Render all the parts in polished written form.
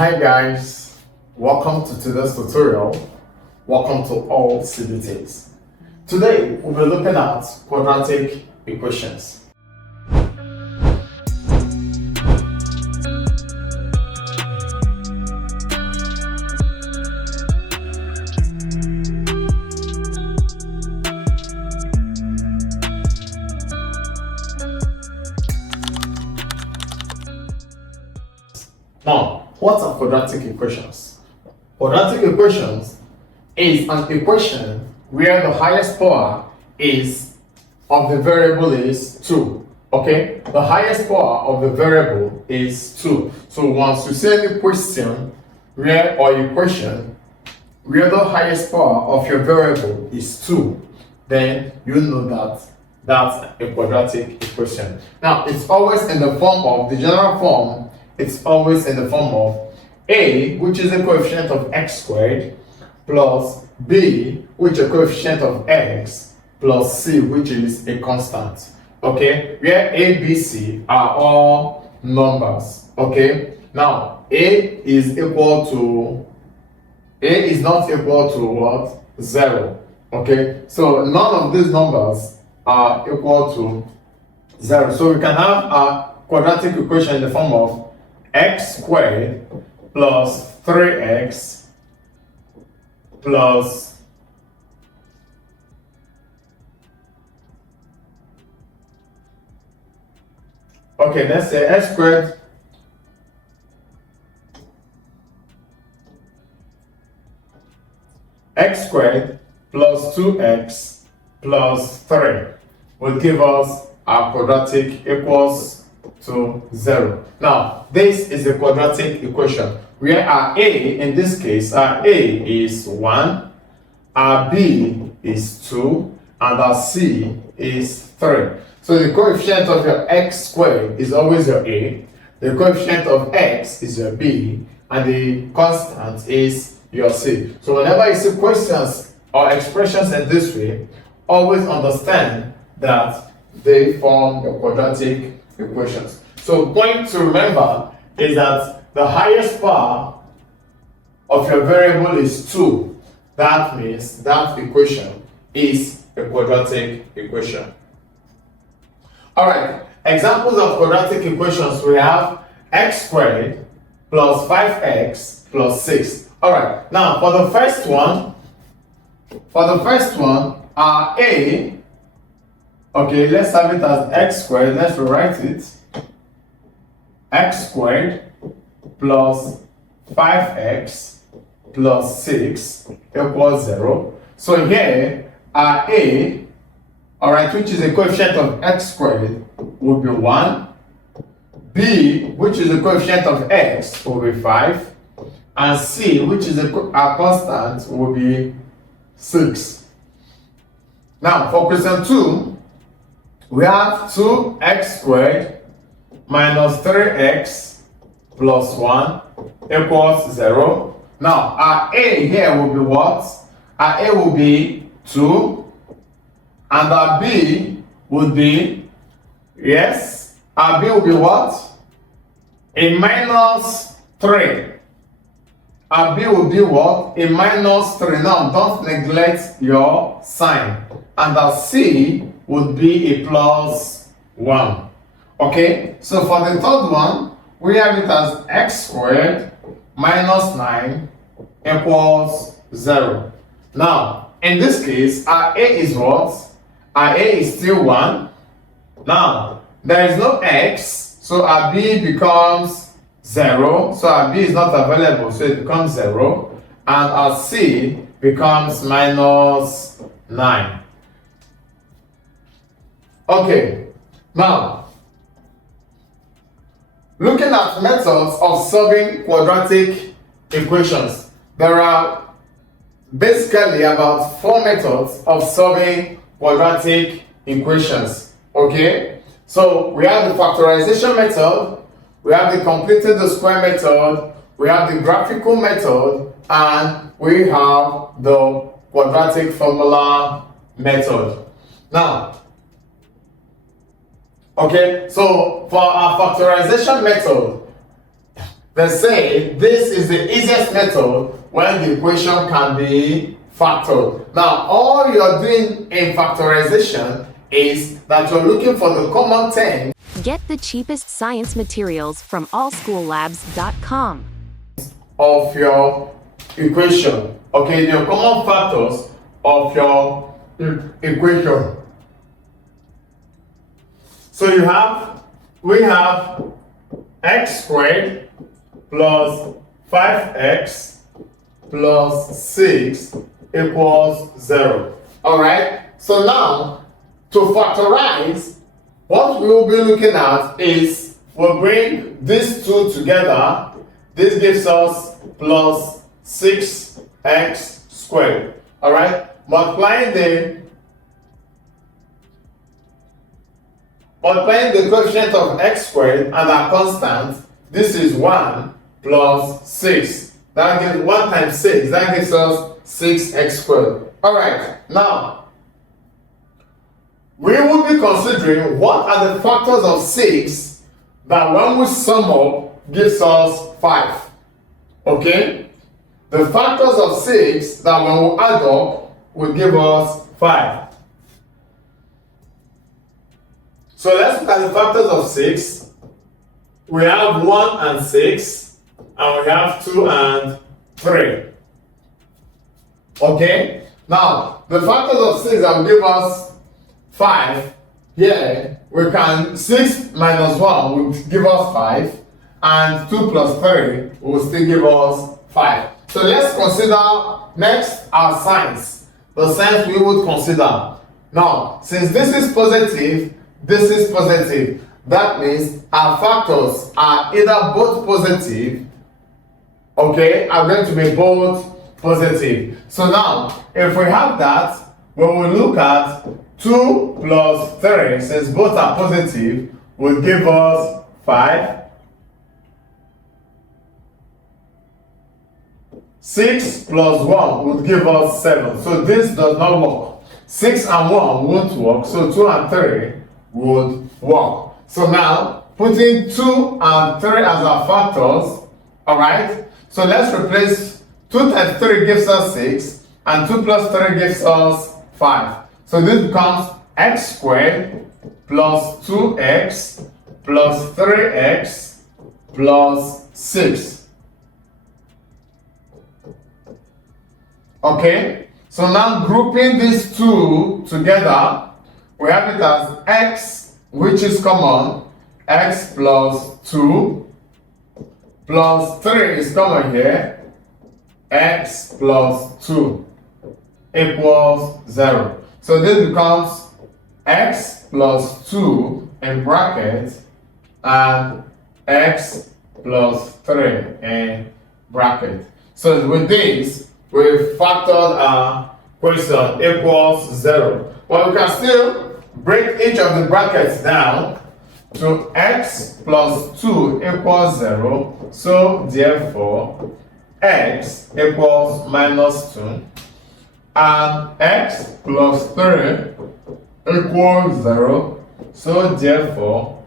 Hi guys, welcome to today's tutorial. Welcome to AllCBTs. Today we'll be looking at quadratic equations. Now, what are quadratic equations? Quadratic equations is an equation where the highest power of the variable is 2. Okay? The highest power of the variable is 2. So once you see any question or equation where the highest power of your variable is 2, then you know that that's a quadratic equation. Now, it's always in the form of, the general form, it's always in the form of a, which is a coefficient of x squared, plus b, which is a coefficient of x, plus c, which is a constant. Okay, where a, b, c are all numbers. Okay, now a is not equal to what? 0. Okay, so none of these numbers are equal to 0. So we can have a quadratic equation in the form of x squared plus 3x plus let's say x squared plus 2x plus 3 will give us our quadratic equals to 0. Now, this is a quadratic equation where our a, in this case, our a is 1, our b is 2, and our c is 3. So the coefficient of your x squared is always your a, the coefficient of x is your b, and the constant is your c. So whenever you see questions or expressions in this way, always understand that they form the quadratic equations. So point to remember is that the highest power of your variable is 2. That means that equation is a quadratic equation. Alright, examples of quadratic equations, we have x squared plus 5x plus 6. Alright, now for the first one, our a, okay, let's have it as x squared. Let's rewrite it. X squared plus 5x plus 6 equals 0. So here, our a, alright, which is a coefficient of x squared, will be 1. B, which is a coefficient of x, will be 5. And c, which is a constant, will be 6. Now, for question 2, we have 2x squared minus 3x plus 1 equals 0. Now, our a here will be what? Our a will be 2, and our b would be, our b will be what? A minus 3. Our b will be what? A minus 3. Now, don't neglect your sign. And our c would be a plus 1. Okay, so for the third one, we have it as x squared minus 9 equals 0. Now, in this case, our a is what? Our a is still 1. Now, there is no x, so our b becomes 0. So our b is not available, so it becomes 0. And our c becomes minus 9. Okay, now, looking at methods of solving quadratic equations, there are basically about 4 methods of solving quadratic equations. Okay, so we have the factorization method, we have the completing the square method, we have the graphical method, and we have the quadratic formula method. Now, okay, so for our factorization method, they say this is the easiest method when the equation can be factored. Now, all you're doing in factorization is that you're looking for the common thing. Get the cheapest science materials from allschoollabs.com. Of your equation, okay, the common factors of your equation. So we have x squared plus 5x plus 6 equals 0. Alright, so now to factorize, what we'll be looking at is we'll bring these two together. This gives us plus 6x squared. Alright, multiplying the coefficient of x squared and our constant, this is 1 plus 6. That gives 1 times 6, that gives us 6x squared. Alright, now we will be considering what are the factors of 6 that when we sum up gives us 5. Okay? The factors of 6 that when we add up will give us 5. So let's look at the factors of 6. We have 1 and 6, and we have 2 and 3. Okay? Now, the factors of 6 that will give us 5, here we can 6 minus 1 will give us 5, and 2 plus 3 will still give us 5. So let's consider next our signs, the signs we would consider. Now, since this is positive, this is positive, that means our factors are either both positive, okay, are going to be both positive. So now, if we have that, when we look at 2 plus 3, since both are positive, will give us 5. 6 plus 1 would give us 7. So this does not work. 6 and 1 won't work, so 2 and 3 would work. So now, putting 2 and 3 as our factors, alright? So let's replace 2 times 3 gives us 6, and 2 plus 3 gives us 5. So this becomes x squared plus 2x plus 3x plus 6. Okay, so now grouping these two together, we have it as x, which is common, x plus 2, plus 3 is common here, x plus 2 equals 0. So this becomes x plus 2 in brackets and x plus 3 in bracket. So with this, we factored our question equals 0. But we can still break each of the brackets down to x plus 2 equals 0. So therefore, x equals minus 2. And x plus 3 equals 0. So therefore,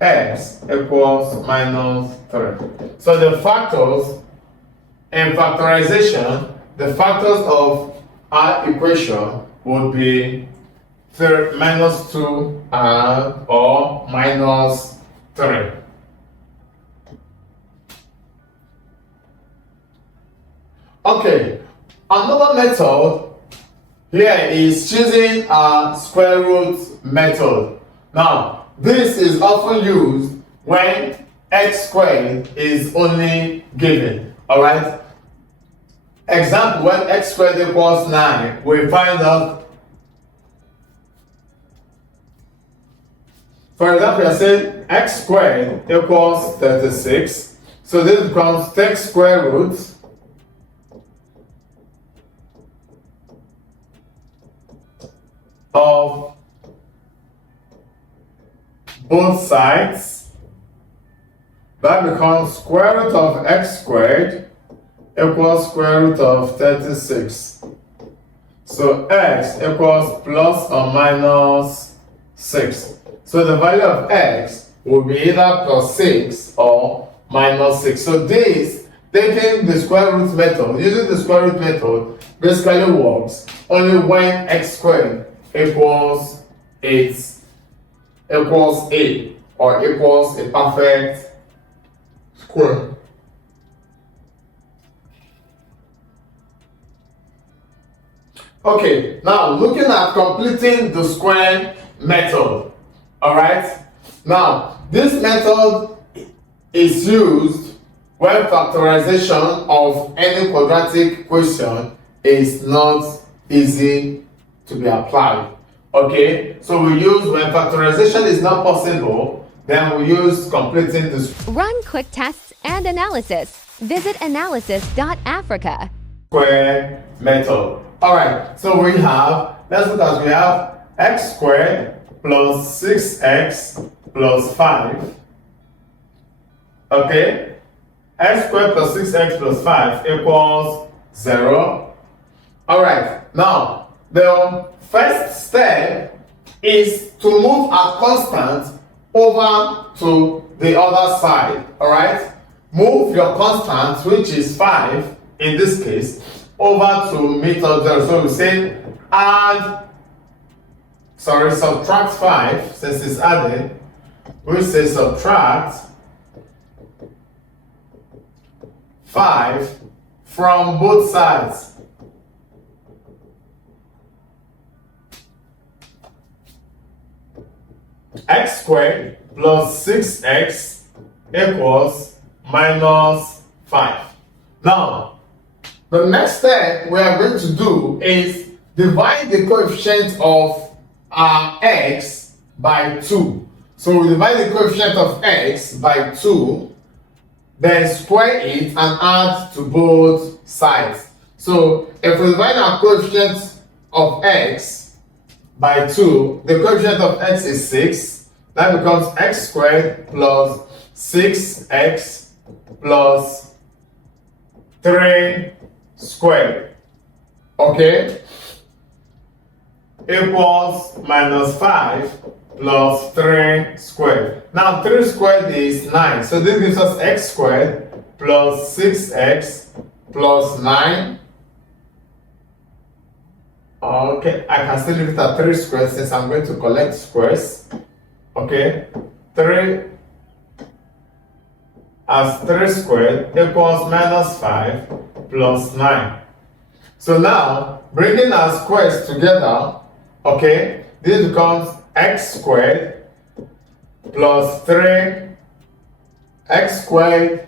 x equals minus 3. So the factors in factorization, the factors of our equation would be minus 2 or minus 3. Okay, another method here is choosing a square root method. Now, this is often used when x squared is only given. Alright? Example, when x squared equals 9, we find out, for example, I said x squared equals 36. So this becomes take square root of both sides. That becomes square root of x squared equals square root of 36. So x equals plus or minus 6. So the value of x will be either plus 6 or minus 6. So this, taking the square root method, using the square root method basically works only when x squared equals 8 equals a, or equals a perfect square. Okay, now looking at completing the square method. Alright, now this method is used when factorization of any quadratic equation is not easy to be applied. Okay, so we use when factorization is not possible, then we use completing the Run quick tests and analysis. Visit analysis.africa. square method. Alright, so we have, let's look at, we have x squared plus 6x plus 5. Okay, x squared plus 6x plus 5 equals 0. Alright, now the first step is to move a constant over to the other side. Alright, move your constant, which is 5 in this case, over to method 0. So we say subtract 5, since it's added, we say subtract 5 from both sides. X squared plus 6x equals minus 5. Now, the next step we are going to do is divide the coefficient of x by 2. So we divide the coefficient of x by 2, then square it and add to both sides. So if we divide our coefficient of x by 2, the coefficient of x is 6. That becomes x squared plus 6x plus 3 squared, okay, equals minus 5 plus 3 squared. Now 3 squared is 9, so this gives us x squared plus 6x plus 9. Okay, I can still leave it at 3 squared since I'm going to collect squares. Okay, 3 as 3 squared equals minus 5 plus 9. So now, bringing our squares together, okay, this becomes x squared plus 3 x squared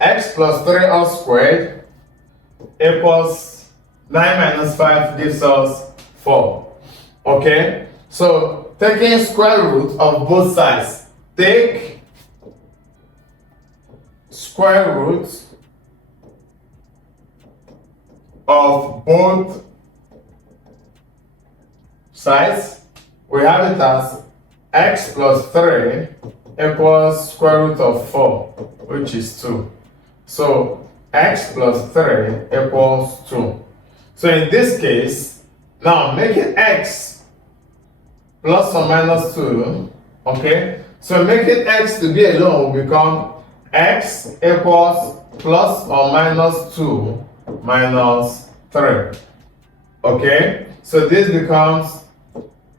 x plus 3 all squared equals 9 minus 5 gives us 4. Okay, so taking square root of both sides, take square root of both sides. We have it as x plus 3 equals square root of 4, which is 2. So x plus 3 equals 2. So in this case, now making x plus or minus 2, okay? So making x to be alone will become x equals plus or minus 2 minus 3, okay? So this becomes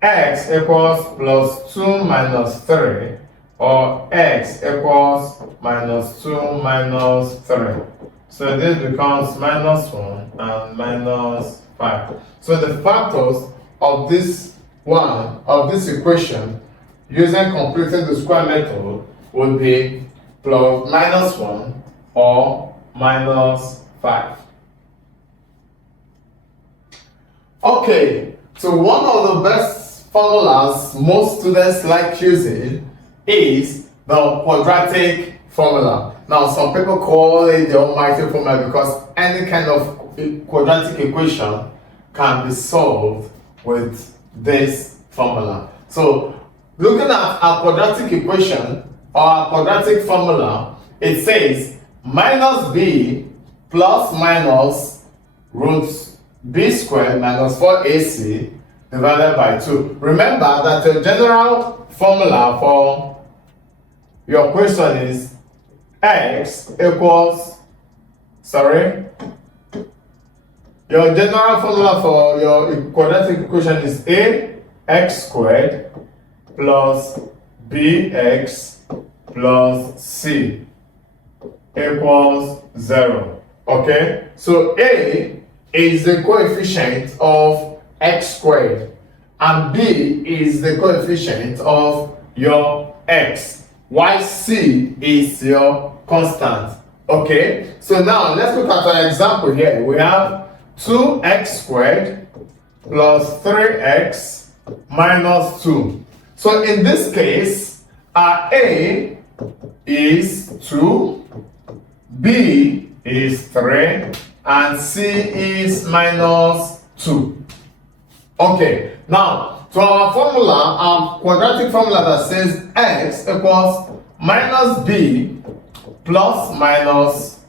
x equals plus 2 minus 3, or x equals minus 2 minus 3. So this becomes minus 1 and minus 5. So the factors of this equation using completing the square method would be plus minus 1 or minus 5. Okay, so one of the best formulas most students like using is the quadratic formula. Now, some people call it the almighty formula because any kind of quadratic equation can be solved with this formula. So, looking at our quadratic equation or our quadratic formula, it says minus b plus minus root b squared minus 4ac divided by 2. Remember that your general formula for your question is your general formula for your quadratic equation is ax squared plus bx plus c equals 0. Okay, so a is the coefficient of x squared and b is the coefficient of your x, while c is your constant. Okay, so now let's look at an example here. We have 2x squared plus 3x minus 2. So in this case, our a is 2, b is 3, and c is minus 2. Okay, now to our formula, our quadratic formula that says x equals minus b plus minus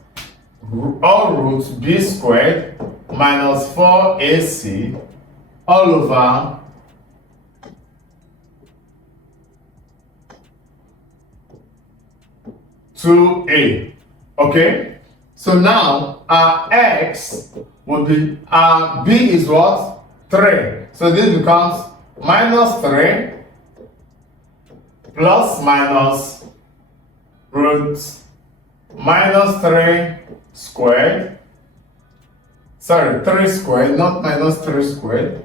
all root b squared minus 4ac all over two a. Okay, so now our x would be, our b is what? 3. So this becomes minus 3 plus minus root minus 3 squared. Sorry, 3 squared, not minus 3 squared.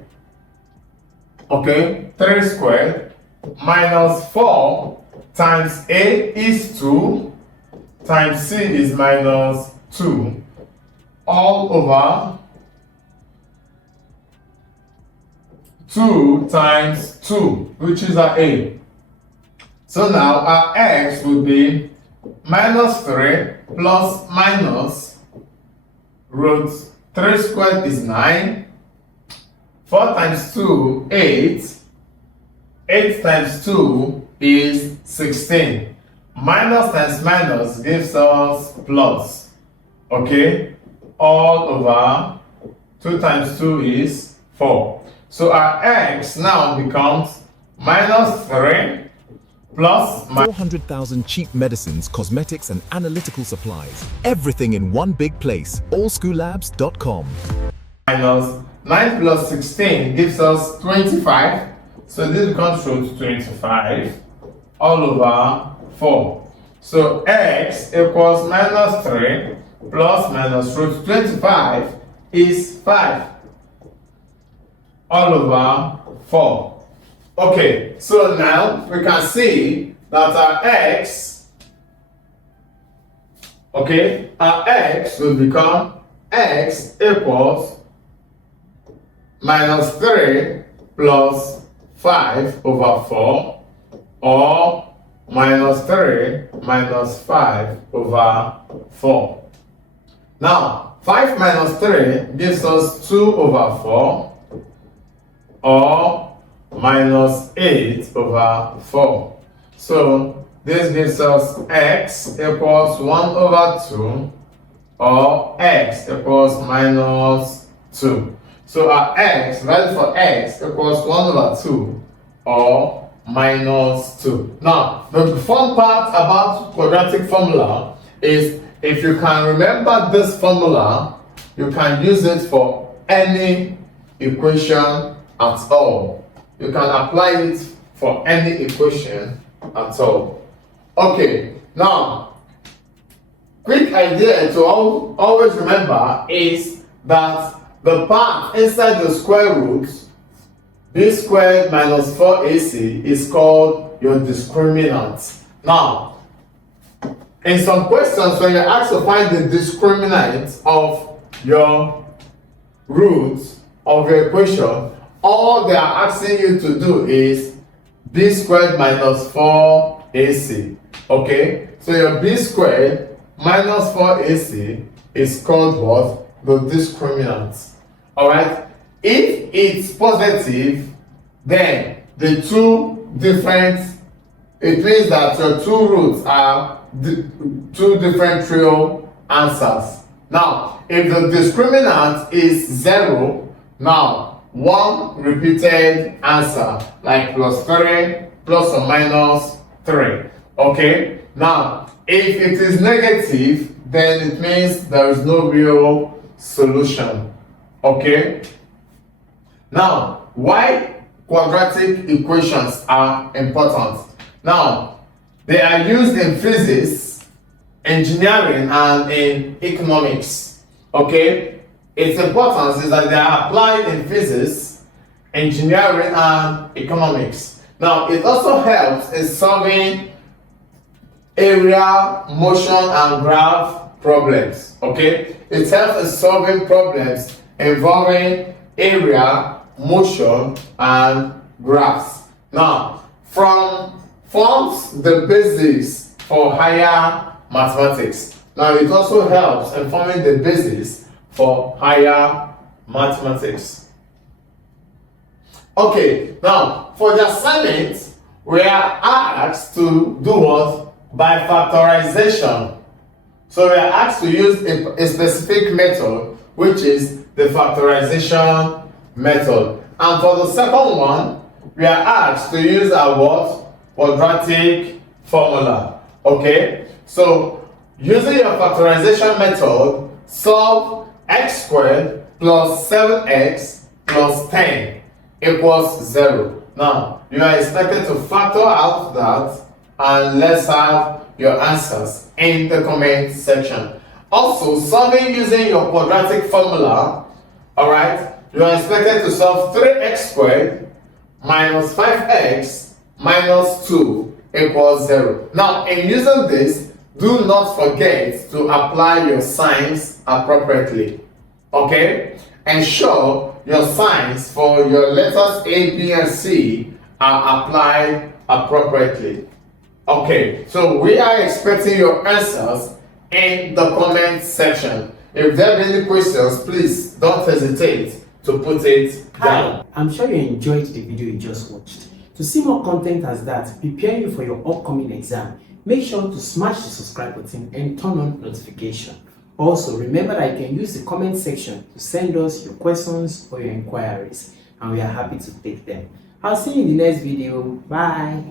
Okay, 3 squared minus 4 times a is 2 times c is minus 2 all over 2 times 2, which is our a. So now our x would be minus 3 plus minus root 3 squared is 9, 4 times 2, 8, 8 times 2 is 16. Minus times minus gives us plus. Okay, all over 2 times 2 is 4. So our x now becomes minus 3 plus 400,000 cheap medicines, cosmetics, and analytical supplies. Everything in one big place. AllSchoolLabs.com. minus 9 plus 16 gives us 25. So this becomes root 25 all over 4. So x equals minus 3 plus minus root 25 is 5 all over 4. Okay, so now we can see that our x, okay, our x will become x equals minus 3 plus 5 over 4, or minus 3 minus 5 over 4. Now, 5 minus 3 gives us 2 over 4, or minus 8 over 4. So this gives us x equals 1 over 2, or x equals minus 2. So our x, value for x equals 1 over 2, or minus 2. Now, the fun part about quadratic formula is if you can remember this formula, you can use it for any equation at all. You can apply it for any equation at all. Okay, now, quick idea to always remember is that the part inside the square root, b squared minus 4ac, is called your discriminant. Now, in some questions, when you're asked to find the discriminant of your root of your equation, all they are asking you to do is b squared minus 4ac. Okay, so your b squared minus 4ac is called what? The discriminant. Alright, if it's positive, then the two different, it means that your two roots are two different real answers. Now, if the discriminant is 0, now one repeated answer, like plus 3, plus or minus 3. Okay, now if it is negative, then it means there is no real solution. Okay, now why quadratic equations are important? Now, they are used in physics, engineering, and in economics. Okay, its importance is that they are applied in physics, engineering, and economics. Now, it also helps in solving area, motion, and graph problems. Okay, it helps in solving problems involving area, motion, and graphs. Now, forms the basis for higher mathematics. Now, it also helps in forming the basis for higher mathematics. Okay, now for the assignment, we are asked to do what? By factorization. So we are asked to use a specific method, which is the factorization method. And for the second one, we are asked to use our what? Quadratic formula. Okay, so using your factorization method, solve x squared plus 7x plus 10 equals 0. Now, you are expected to factor out that, and let's have your answers in the comment section. Also, solving using your quadratic formula, alright, you are expected to solve 3x squared minus 5x minus 2 equals 0. Now, in using this, do not forget to apply your signs appropriately. Okay? Ensure your signs for your letters A, B, and C are applied appropriately. Okay, so we are expecting your answers in the comment section. If there are any questions, please don't hesitate to put it down. Hi, I'm sure you enjoyed the video you just watched. To see more content as that, preparing you for your upcoming exam, make sure to smash the subscribe button and turn on notification. Also, remember that you can use the comment section to send us your questions or your inquiries, and we are happy to take them. I'll see you in the next video. Bye.